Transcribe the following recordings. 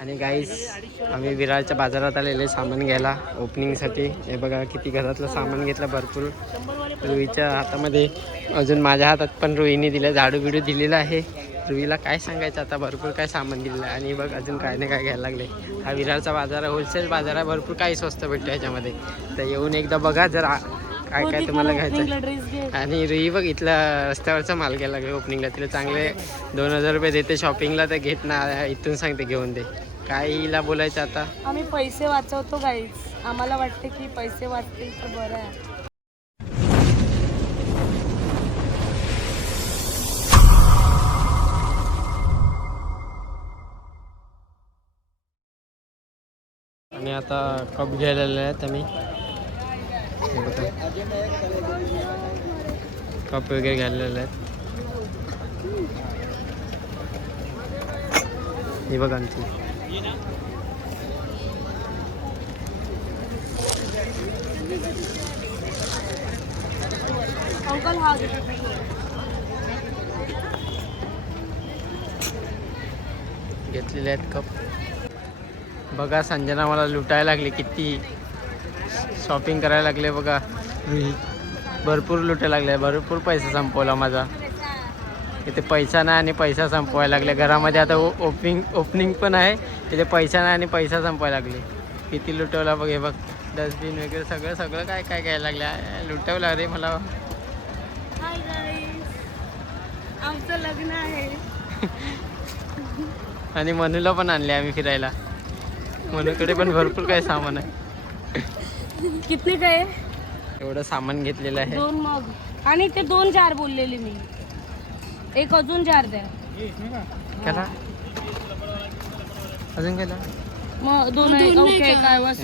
आणि गाईस आम्ही विरारच्या बाजारात आलेले सामान घ्यायला ओपनिंगसाठी. हे बघा किती घरातलं सामान घेतलं भरपूर. रुईच्या हातामध्ये, अजून माझ्या हातात पण रुईने दिलं, झाडू बिडू दिलेलं आहे. रुईला काय सांगायचं आता, भरपूर काय सामान दिलेलं आहे. आणि बघ अजून काय नाही काय घ्यायला लागले. हा विरारचा बाजार आहे, होलसेल बाजार आहे, भरपूर काही स्वस्त भेटतं ह्याच्यामध्ये. तर येऊन एकदा बघा जर काय काय तुम्हाला घ्यायचं. आणि रुई बघ इथला रस्त्यावरचा माल घ्यायला लागले ओपनिंगला. तिला चांगले 2000 रुपये देते शॉपिंगला, तर घेत ना इथून सांगते घेऊन दे. काय हिला बोलायचं आता. आम्ही पैसे वाचवतो गाईस, आम्हाला वाटते की पैसे वाचतील तर बरं आहे. आणि आता कप घ्यायला आहेत आम्ही. कप वगैरे घ्यायला आहेत. हे बघा आमची अंकल हा घेतलेले आहेत कप. बघा संजना मला लुटायला लागली, किती शॉपिंग करायला लागले बघा. भरपूर लुटायला लागले, भरपूर पैसा संपवला माझा. इथे पैसा नाही आणि पैसा संपवायला लागले. घरामध्ये आता ओपनिंग पण आहे, तिथे पैसा नाही आणि पैसा संपवायला लागले. किती लुटवला बघ. हे बघ डस्टबिन वगैरे सगळं काय काय घ्यायला लागले. लुटवला रे मला. हाय गाईस, आमचं लग्न आहे. आणि मनूला पण आणले आम्ही फिरायला. मनूकडे पण भरपूर काय सामान आहे. कितने काय एवढं सामान घेतलेलं आहे. 2 मग आणि ते 2 जार बोललेली मी. एक अजून जार द्या. केला अजून केला मग 2 ओके. काय वास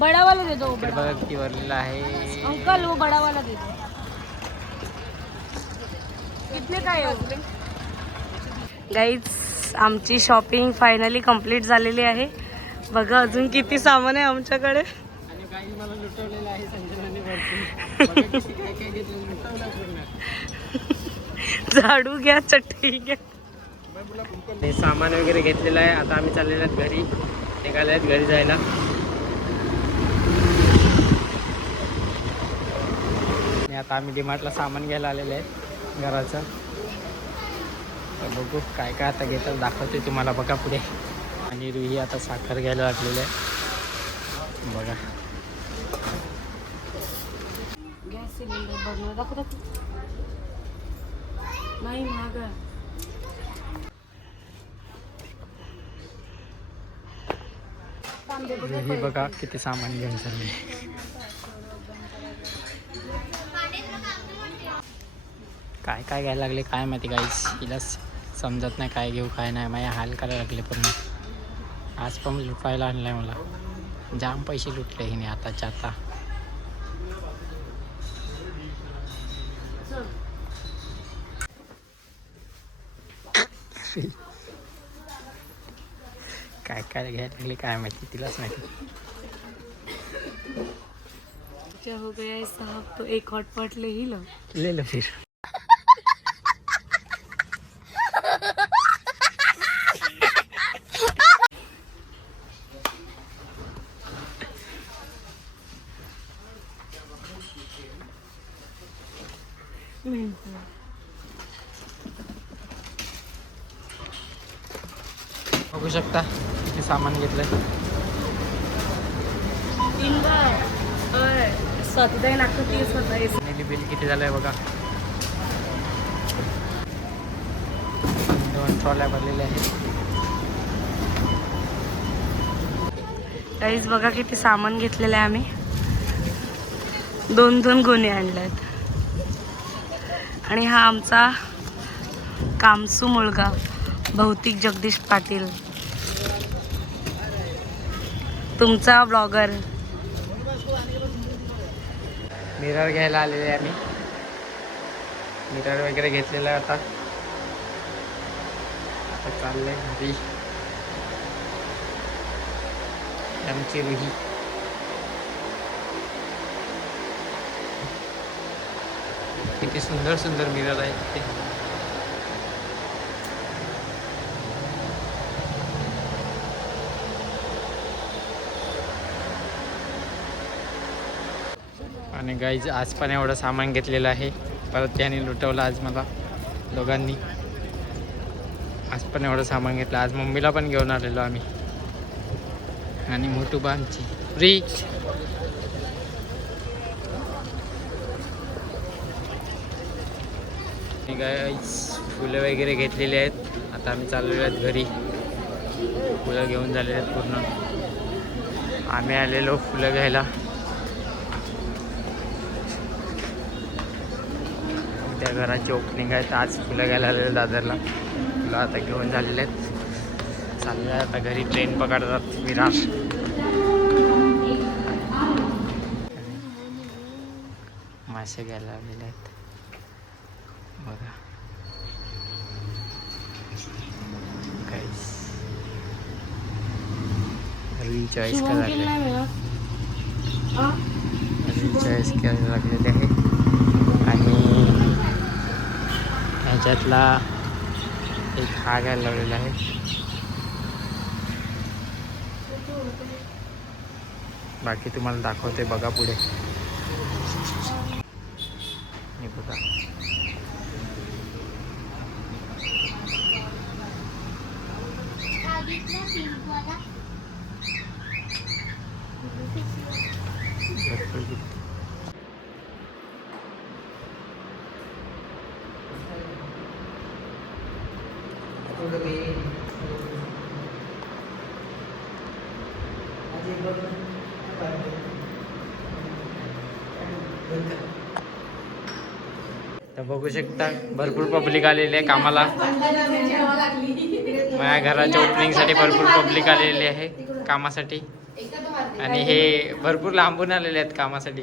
बड़ा वाला दे दो. बघा किती भरलेला आहे. अंकल वो बड़ा वाला दे दो. कितने काय आहे गाईज. आमची शॉपिंग फायनली कंप्लीट झालेली आहे. बघा अजून किती सामान आहे आमच्याकडे. आणि काही मला लुटवलेलं आहे संजनाने भरपूर. झाडू घ्या, चटई घ्या. हे सामान वगैरे घेतलेलं आहे. आता आम्ही चाललेलो आहेत घरी, निघाले आहेत घरी जायला. आणि आता आम्ही डीमार्टला सामान घ्यायला आलेले आहेत घराचं. तर बघू काय काय आता घेतात, दाखवते तुम्हाला बघा पुढे. आणि रुही आता साखर घ्यायला लागलेलं आहे बघा. गॅस सिलेंडर बघणार दाखवत नाही महाग. रुही बघा किती सामान घेऊन चालले. काय काय घ्यायला लागले काय माहिती गाईस. हिला समजत नाही काय घेऊ काय नाही. माझ्या हाल करायला लागले पूर्ण. आज पण लुटायला आणलाय मला. जाम पैसे लुटले हिने आताच्या आता. काय काय घ्यायला लागले काय माहिती, तिलाच माहिती. क्या हो गया है साहब, तो एक हॉटपॉट ले ही लो. ले लो फिर. बघू शकता किती सामान घेतलंय. बिल किती झालंय बघा. 2 ट्रॉल्या भरलेल्या आहेत. गाईज बघा किती सामान घेतलेलं आहे आम्ही. 2 गोणे आणल्यात. आणि हा आमचा कामसू मुलगा भौतिक जगदीश पाटील, तुमचा ब्लॉगर. मिरर घ्यायला आलेले आम्ही. मिरर वगैरे घेतलेला आता. आता चाललंय घरी. आमची रुही. किती सुंदर सुंदर मिरर आहेत ते. आणि गाईज आज पण एवढं सामान घेतलेलं आहे. परत त्याने लुटवलं आज मला दोघांनी. आज पण एवढं सामान घेतलं. आज मम्मीला पण घेऊन आलेलो आम्ही. आणि मोठूबा आमची फ्री. गाईज फुलं वगैरे घेतलेली आहेत. आता आम्ही चाललेलो आहेत घरी. फुलं घेऊन झालेले आहेत पूर्ण. आम्ही आलेलो फुलं घ्यायला. त्या घराची ओपनिंग आहे तर आज फुलं घ्यायला आलेलं दादरला. फुलं आता घेऊन झालेले आहेत. चालले आहे आता घरी. ट्रेन पकडतात विरार. मासे घ्यायला आलेले आहेत बघा. काहीच चॉईस करायला चॉईस करायला लागलेले आहे. आणि ह्याच्यातला एक हा घ्यायला लावलेला आहे. बाकी तुम्हाला दाखवते बघा पुढे. हे बघा तर बघू शकता भरपूर पब्लिक आलेली आहे कामाला. माझ्या घराच्या ओपनिंगसाठी भरपूर पब्लिक आलेली आहे कामासाठी. आणि हे भरपूर लांबून आलेले आहेत कामासाठी.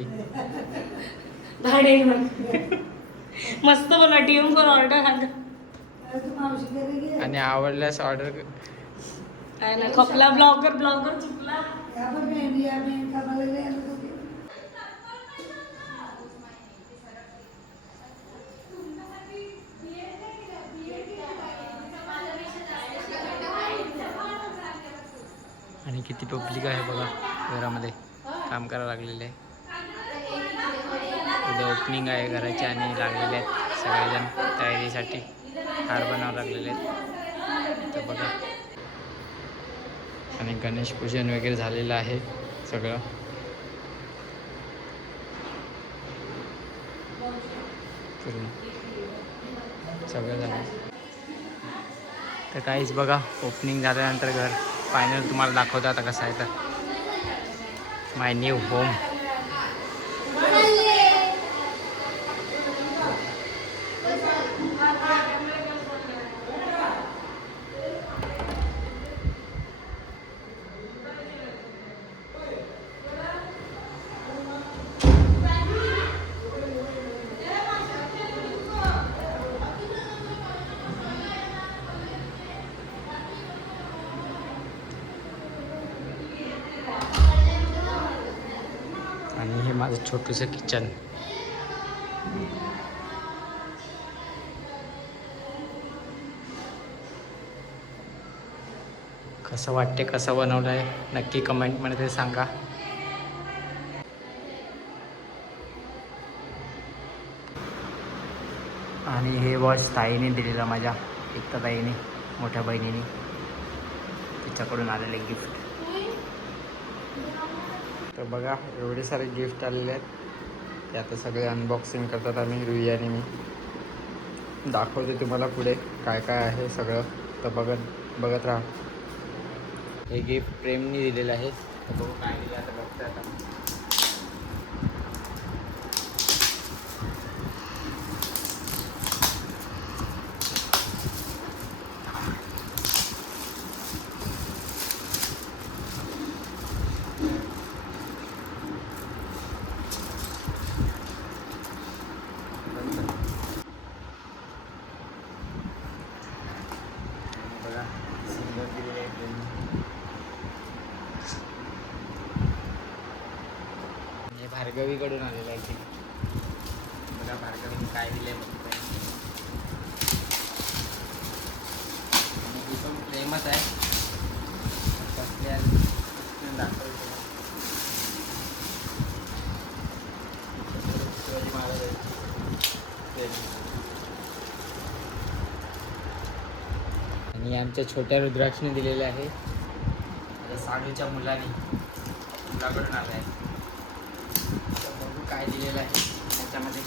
मस्त बोला टीम फॉर ऑर्डर. आणि आवडल्यास ऑर्डर. काय ना खपला ब्लॉगर चुकला. आणि किती पब्लिक आहे बघा घरामध्ये काम करायला लागलेले आहे. उद्या ओपनिंग आहे घराची आणि लागलेले आहेत सगळेजण तयारीसाठी. हार बनावं लागलेले आहेत तर बघा. आणि गणेश पूजन वगैरे झालेलं आहे सगळं. सगळं झालं तर काहीच बघा. ओपनिंग झाल्यानंतर घर फायनल तुम्हाला दाखवतो आता कसं आहे. तर माय न्यू होम. आणि हे माझं छोटंसं किचन. कसं वाटते कसं बनवलं आहे नक्की कमेंटमध्ये ते सांगा. आणि हे वॉच ताईने दिलेलं माझ्या एकता ताईने मोठ्या बहिणीने. तिच्याकडून आलेले गिफ्ट. तर बघा एवढे सारे गिफ्ट आलेले आहेत. ते आता सगळे अनबॉक्सिंग करतात आम्ही रुई आणि मी. दाखवते तुम्हाला पुढे काय काय आहे सगळं. तर बघत राहा. हे गिफ्ट प्रेमनी दिलेलं आहे. तर बघू काय दिलं आता बघते आता. बघा सिंगल दिलेले आहे प्रेमनी. हे भार्गवीकडून आलेलं आहे. ते बघा भार्गवीने काय दिलं आहे बघ. आणि ही पण प्रेमच आहे. दाखवतो आमच्या छोट्या रुद्राक्षने दिलेले आहे. आता साडूच्या मुलाकडून आला आहे. बघू काय दिलेलं आहे त्याच्यामध्ये.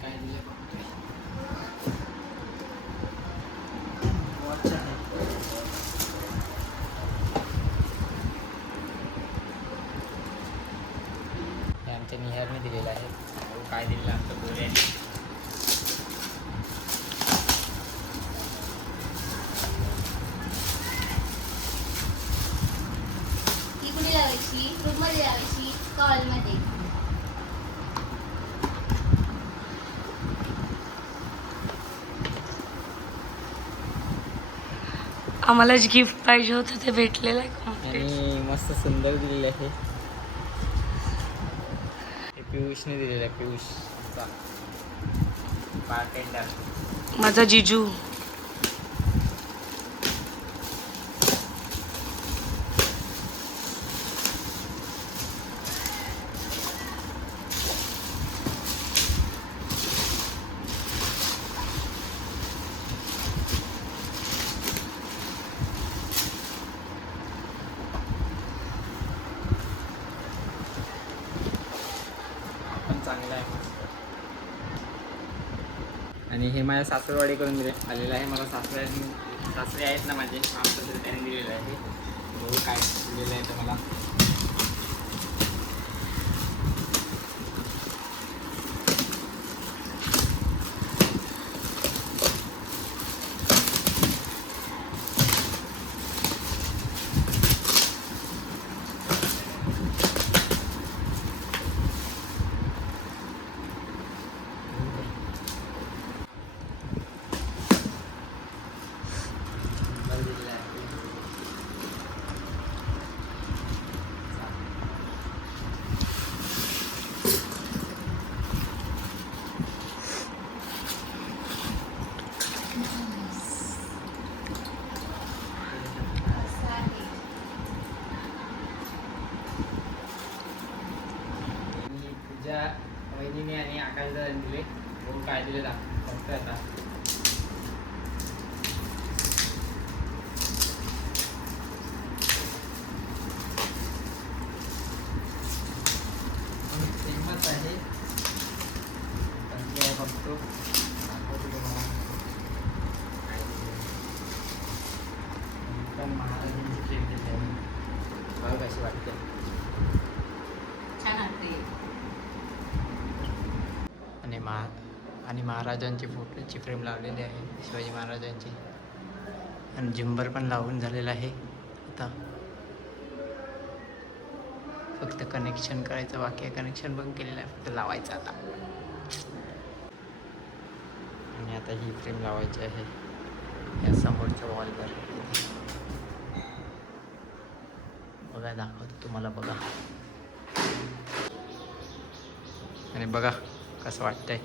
काय दिले वॉच आहे. हे आमच्या निहारने दिलेलं आहे. बघू काय दिलेलं आमचं गोरे. कुठे लावायची, रूममध्ये लावायची का हॉलमध्ये? आम्हाला जे गिफ्ट पाहिजे होतं ते भेटलेलं आहे. आणि मस्त सुंदर दिलेलं आहे. हे पियुषने दिलेलं आहे. पियुष बारटेंडर. माझा जिजू. चांगला आहे. आणि हे माझ्या सासरवाडी करून आलेलं आहे. मला सासरे आहेत ना माझे, आमचं त्यांनी दिलेलं आहे. बघू काय दिलेलं आहे तर मला. तुझ्या वहिनीने आणि आकाशदादाने दिले. बघू काय दिले फक्त आता. फेमस आहे बघतो. पण महाराजांची फ्रेम दिली आहे. बघ कशी वाटते. छान वाटते. आणि महाराजांची फोटोची फ्रेम लावलेली आहे, शिवाजी महाराजांची. आणि झुंबर पण लावून झालेलं आहे. आता फक्त कनेक्शन करायचं बाकी आहे. कनेक्शन पण केलेलं आहे, फक्त लावायचं आता. आणि आता ही फ्रेम लावायची आहे या समोरच्या वॉलवर. बघा, दाखवतो तुम्हाला. बघा आणि बघा कसं वाटतंय.